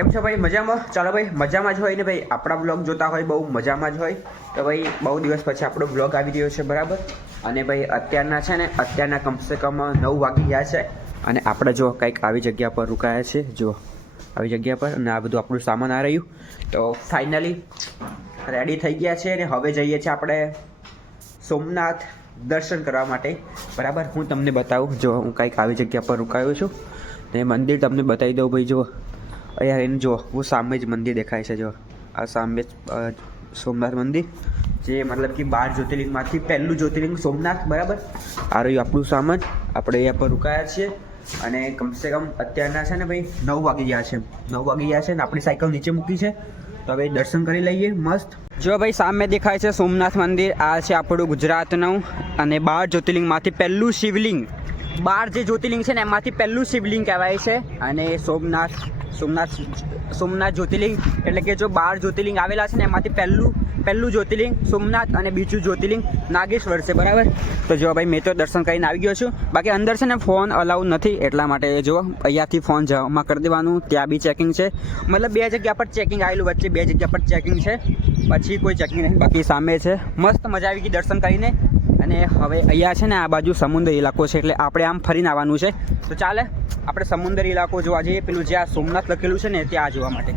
કેમ છો ભાઈ? મજામાં? ચાલો ભાઈ, મજામાં જ હોય ને ભાઈ? આપણા બ્લોગ જોતા હોય બહુ મજામાં જ હોય. તો ભાઈ, બહુ દિવસ પછી આપણો બ્લોગ આવી રહ્યો છે, બરાબર? અને ભાઈ, અત્યારના છે ને, અત્યારના કમસે કમ નવ વાગી ગયા છે. અને આપણે જો કંઈક આવી જગ્યા પર રોકાયા છે જો આવી જગ્યા પર, અને આ બધું આપણું સામાન આ રહ્યું. તો ફાઇનલી રેડી થઈ ગયા છે અને હવે જઈએ છીએ આપણે સોમનાથ દર્શન કરવા માટે. બરાબર? હું તમને બતાવું, જો હું કંઈક આવી જગ્યા પર રોકાયો છું. ને મંદિર તમને બતાવી દઉં ભાઈ, જો અહીંયા એને જો હું સામે જ મંદિર દેખાય છે, જો. આ સામે જ સોમનાથ મંદિર, જે મતલબ કે બાર જ્યોતિર્લિંગમાંથી પહેલું જ્યોતિર્લિંગ સોમનાથ, બરાબર? આ રહ્યું આપણું સામાન આપણે અહીંયા પર રોકાયા છીએ અને કમસે કમ અત્યારના છે ને ભાઈ, નવ વાગી ગયા છે નવ વાગી ગયા છે ને આપણી સાયકલ નીચે મૂકી છે. તો હવે દર્શન કરી લઈએ, મસ્ત. જો ભાઈ, સામે દેખાય છે સોમનાથ મંદિર. આ છે આપણું ગુજરાતનું અને બાર જ્યોતિર્લિંગમાંથી પહેલું શિવલિંગ. બાર જે જ્યોતિર્લિંગ છે ને, એમાંથી પહેલું શિવલિંગ કહેવાય છે. અને સોમનાથ સોમનાથ સોમનાથ જ્યોતિર્લિંગ એટલે કે જો બાર જ્યોતિર્લિંગ આવેલા છે ને એમાંથી પહેલું પહેલું જ્યોતિર્લિંગ સોમનાથ અને બીજું જ્યોતિર્લિંગ નાગેશ્વર છે, બરાબર? તો જો ભાઈ, મેં તો દર્શન કરીને આવી ગયો છું. બાકી અંદર છે ને ફોન અલાઉ નથી એટલા માટે. જો અહીંયાથી ફોન જમા કરી દેવાનું. ત્યાં બી ચેકિંગ છે. મતલબ બે જગ્યા પર ચેકિંગ આવેલું, વચ્ચે બે જગ્યા પર ચેકિંગ છે. પછી કોઈ ચેકિંગ નહીં, બાકી સામે છે. મસ્ત મજા આવી ગઈ દર્શન કરીને. અને હવે અહીંયા છે ને આ બાજુ સમુદ્ર ઇલાકો છે, એટલે આપણે આમ ફરીને આવવાનું છે. તો ચાલે. આપણે સમુદ્ર ઇલાકો જોવા જઈએ, પેલું જ્યાં સોમનાથ લખેલું છે ને, ત્યાં જોવા માટે.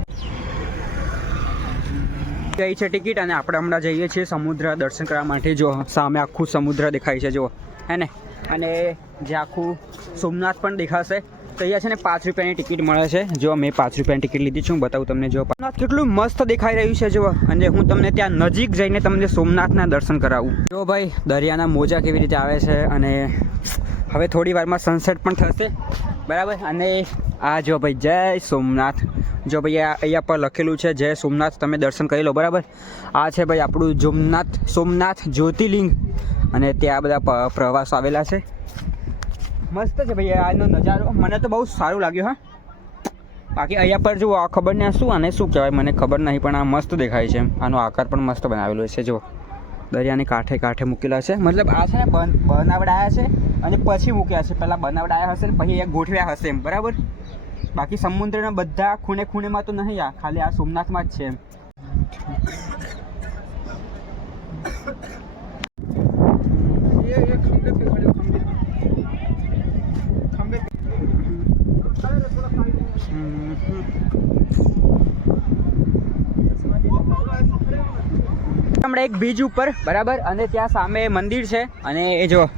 ગઈ છે ટિકિટ અને આપણે હમણાં જઈએ છીએ સમુદ્ર દર્શન કરવા માટે. જો, સામે આખું સમુદ્ર દેખાય છે, જો. હે ને? અને જે આખું સોમનાથ પણ દેખાશે. તો છે ને પાંચ રૂપિયાની ટિકિટ મળે છે. જો, મેં પાંચ રૂપિયાની ટિકિટ લીધી છું બતાવું તમને, જો. કેટલું મસ્ત દેખાઈ રહ્યું છે, જો. અને હું તમને ત્યાં નજીક જઈને તમને સોમનાથના દર્શન કરાવું. જો ભાઈ, દરિયાના મોજા કેવી રીતે આવે છે અને હવે થોડી વારમાં સનસેટ પણ થશે. બરાબર? અને આ જો ભાઈ, જય સોમનાથ. જો ભાઈ અહીંયા પર લખેલું છે, જય સોમનાથ, તમે દર્શન કરી લો, બરાબર? આ છે ભાઈ, આપણું જોમનાથ, સોમનાથ જ્યોતિર્લિંગ. અને ત્યાં બધા પ્રવાસ આવેલા છે. મસ્ત છે ભાઈ આનો નજારો. મને તો બહુ સારું લાગ્યું, હા. બાકી અહીંયા પર જુઓ, આ ખબર નહીં શું, આને શું કહેવાય, મને ખબર નહીં, પણ આ મસ્ત દેખાય છે આનો આકાર પણ મસ્ત બનાવેલો છે જો દરિયાની કાંઠે કાંઠે મૂકેલા છે. મતલબ આ છે ને, બન, બનાવડાયા છે. અને પછી મૂક્યા છે. પહેલાં બનાવડાયા હશે ને પછી એ ગોઠવ્યા હશે એમ. બરાબર? બાકી સમુદ્રના બધા ખૂણે ખૂણેમાં તો નહીં આ. ખાલી આ સોમનાથમાં જ છે એમ. હમણાં એક બીજ ઉપર બરાબર? અને ત્યાં સામે મંદિર છે. અને એ જો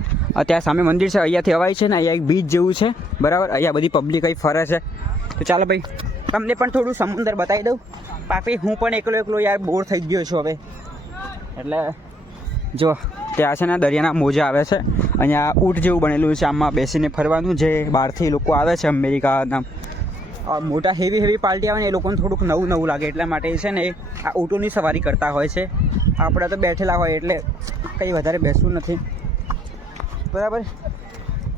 ત્યાં સામે મંદિર છે, અહીંયાથી અવાય છે ને, અહીંયા એક બીચ જેવું છે. બરાબર? અહીંયા બધી પબ્લિક અહીં ફરે છે. તો ચાલો ભાઈ, તમને પણ થોડું સમુદ્ર બતાવી દઉં. બાકી હું પણ એકલો એકલો યાર બોર થઈ ગયો છું હવે. એટલે, જો, ત્યાં છે ને દરિયાના મોજા આવે છે. અહીંયા ઊંટ જેવું બનેલું છે, આમાં બેસીને ફરવાનું જે બહારથી લોકો આવે છે અમેરિકાના. મોટા હેવી હેવી પાર્ટી આવે ને, એ લોકોને થોડુંક નવું નવું લાગે. એટલા માટે છે ને આ ઊંટોની સવારી કરતા હોય છે. આપણે તો બેઠેલા હોય, એટલે કંઈ વધારે બેસવું નથી. બરાબર?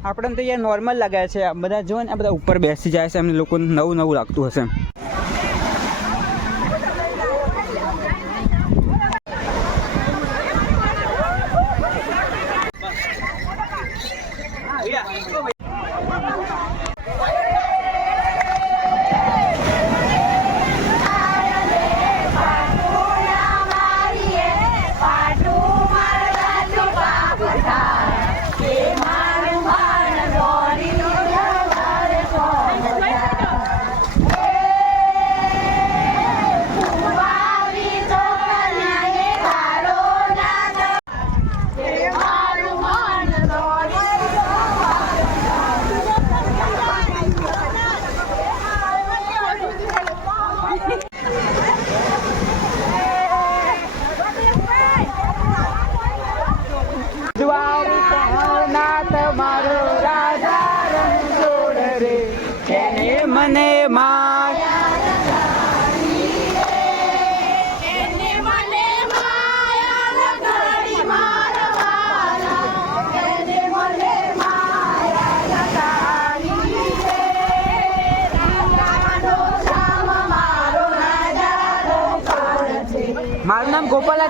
આપણને તો યાર નોર્મલ લાગે છે. આ બધા જો ને, આ બધા ઉપર બેસી જાય છે. એમને લોકોને નવું નવું લાગતું હશે.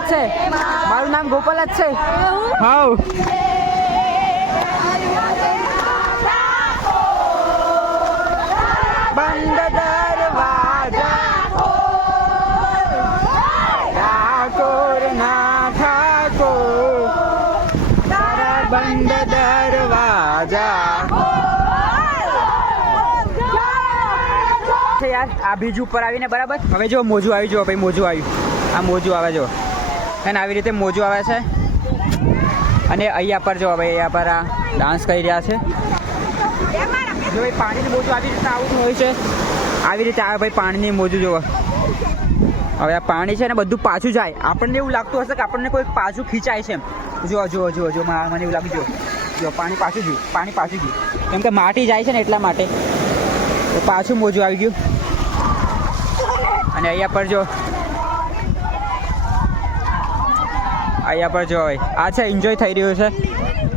છે. મારું નામ ગોપાલ જ છે હા બંધ દરવાજા. યાર આ બીજું ઉપર આવીને બરાબર? હવે જો મોજું આવી જો ભાઈ મોજું આવ્યું. આ મોજું આવે જો. અને આવી રીતે મોજું આવે છે. અને અહીંયા પર જો ભાઈ, અહીંયા પર આ ડાન્સ કરી રહ્યા છે. જો ભાઈ, પાણીની મોજું આવી રીતે આવું હોય છે. આવી રીતે આવે ભાઈ પાણીની મોજું જોવો. હવે આ પાણી છે ને બધું પાછું જાય. આપણને એવું લાગતું હશે કે આપણને કોઈ પાછું ખીંચાય છે જો જો જો જો મને એવું લાગી જો જો પાણી પાછું ગયું, પાણી પાછું ગયું. કેમ કે માટી જાય છે ને એટલા માટે. પાછું મોજું આવી ગયું. અને અહીંયા પર જો અહીંયા પર જો આ છે એન્જોય થઈ રહ્યું છે.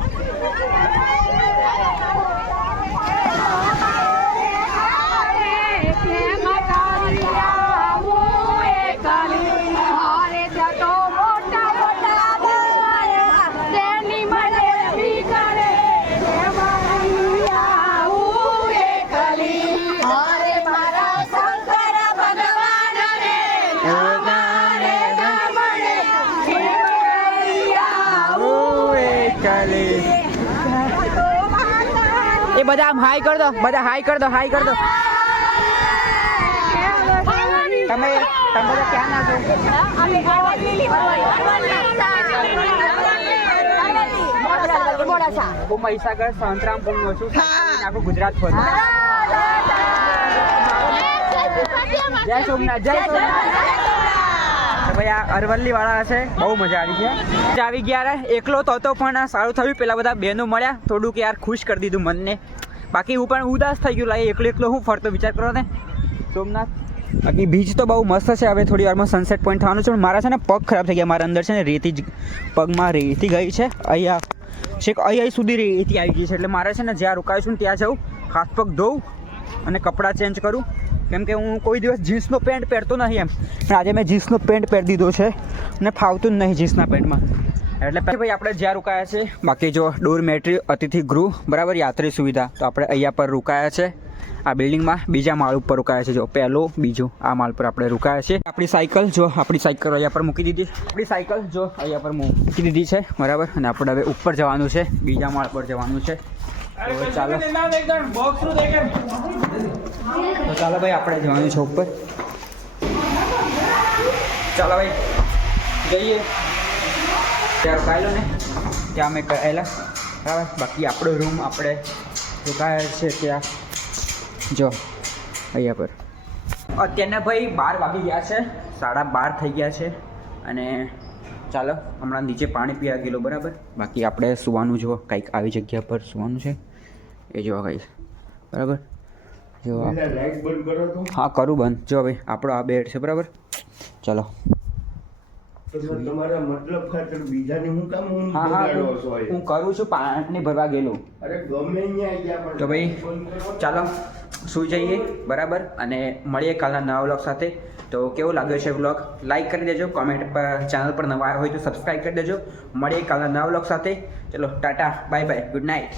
એ બધા આમ હાઈ કર દો બધા હાઈ કર દો હાઈ કર દો. તમે તમે બધા ક્યાં ના છો? હું મહીસાગર સંતરામપુરનો છું. આખું ગુજરાત ફરું. જય સોમનાથ જય સોમનાથ. ભાઈ, આ અરવલ્લી વાળા હશે બહુ મજા આવી છે. મજા આવી ગયા રે. એકલો તો હતો, પણ સારું થયું. પેલા બધા બહેનો મળ્યા. થોડુંક યાર ખુશ કરી દીધું મનને. બાકી હું પણ ઉદાસ થઈ ગયું. લાગે એકલો એકલો હું ફરતો વિચાર કરો ને. સોમનાથ. બાકી બીચ તો બહુ મસ્ત છે. હવે થોડી વારમાં સનસેટ પોઈન્ટ થવાનું છે. મારા છે ને પગ ખરાબ થઈ ગયા. મારા અંદર છે ને રેતી પગમાં રેતી ગઈ છે. અહીંયા છેક અહીંયા સુધી રેતી આવી ગઈ છે. એટલે મારે છે ને જ્યાં રોકાયું છું ત્યાં જાઉં હાથ પગ ધોઉં અને કપડાં ચેન્જ કરું. કેમ કે હું કોઈ દિવસ જીન્સનો પેન્ટ પહેરતો નથી એમ. પણ આજે મેં જીન્સનો પેન્ટ પહેરી દીધો છે અને ફાવતું જ નહીં જીન્સના પેન્ટમાં. એટલે પછી ભાઈ આપણે જ્યાં રોકાયા છે, બાકી જો ડોરમેટ્રી અતિથિ ગૃહ, બરાબર યાત્રી સુવિધા, તો આપણે અહીંયા પર રોકાયા છે. આ બિલ્ડિંગમાં બીજા માળ ઉપર રોકાયા છે. જો પહેલો, બીજો, આ માળ પર આપણે રોકાયા છે. આપણી સાયકલ, જો આપણી સાયકલ અહીંયા પર મૂકી દીધી. આપણી સાયકલ જો અહીંયા પર મૂકી દીધી છે, બરાબર? અને આપણે હવે ઉપર જવાનું છે, બીજા માળ પર જવાનું છે. ચાલો. તો ચાલો ભાઈ, આપણે જવાનું છે ઉપર. ચાલો ભાઈ, જઈએ. ત્યાં રોકાયેલો ને, ત્યાં અમે કહેલા બરાબર? બાકી આપણો રૂમ આપણે રોકાયા છે ત્યાં. જો, અહીંયા પર. અત્યારના ભાઈ બાર વાગી ગયા છે. સાડા બાર થઈ ગયા છે. અને ચાલો, હમણાં નીચે પાણી પીવા ગયેલો, બરાબર? બાકી આપણે સુવાનું જો કંઈક આવી જગ્યા પર સુવાનું છે. એ જોવા કહીશ બરાબર? જો હા કરું બંધ. જો ભાઈ આપણો આ બેડ છે બરાબર? ચલો. તમારા મતલબ ખાતર બીજાને હું કામ હું હા હા કરું છું પાણી ભરવા ગયેલું. અરે ગમે અહીંયા તો ભાઈ ચાલો સુઈ જઈએ બરાબર? અને મળીએ કાલના નવા વ્લોગ સાથે. તો કેવો લાગ્યો છે વ્લોગ લાઈક કરી દેજો કોમેન્ટ પર ચેનલ પર નવા હોય તો સબસ્ક્રાઈબ કરી દેજો. મળીએ કાલના નવા વ્લોગ સાથે. ચલો tata bye bye good night